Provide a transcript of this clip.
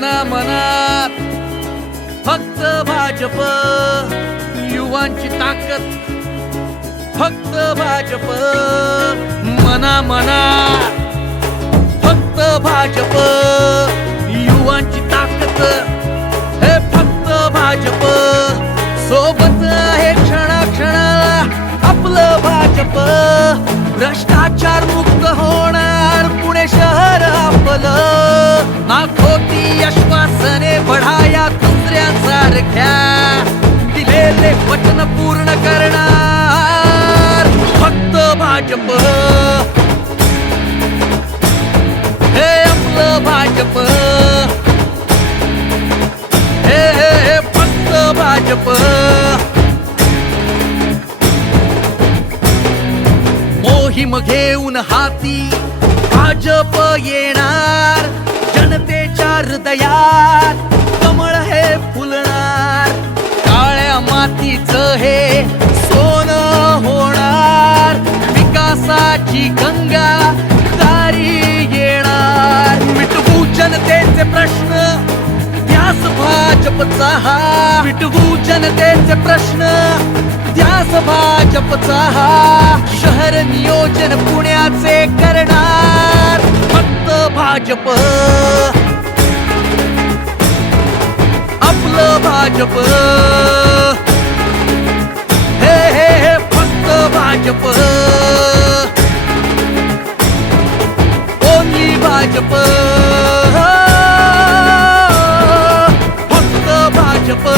मना मनात फक्त भाजप, युवांची ताकद फक्त भाजप, मना मनात फक्त भाजप, युवांची ताकद हे फक्त भाजप, सोबत आहे क्षणाक्षणाला आपलं भाजप, भ्रष्टाचार मुक्त होणार पुणे शहर आपलं, ना खोटी आश्वासने बढाया दुसऱ्यांसारख्या, दिलेले वचन पूर्ण करणार फक्त भाजप, हे आपलं भाजप, हे फक्त भाजप. मोहीम घेऊन हाती भाजप येणार, जनतेच्या हृदयात कमळ हे फुलणार, काळ्या मातीचं हे सोनं होणार, विकासाची गंगा दारी येणार, मिटवू जनतेचे प्रश्न ध्यास भाजपचा हा, मिटवू जनतेचे प्रश्न ध्यास भाजपचा हा, शहर नियोजन पुण्याचे करणार फक्त भाजप, आपलं भाजप, हे फक्त भाजप, ओन्ली भाजप, फक्त भाजप.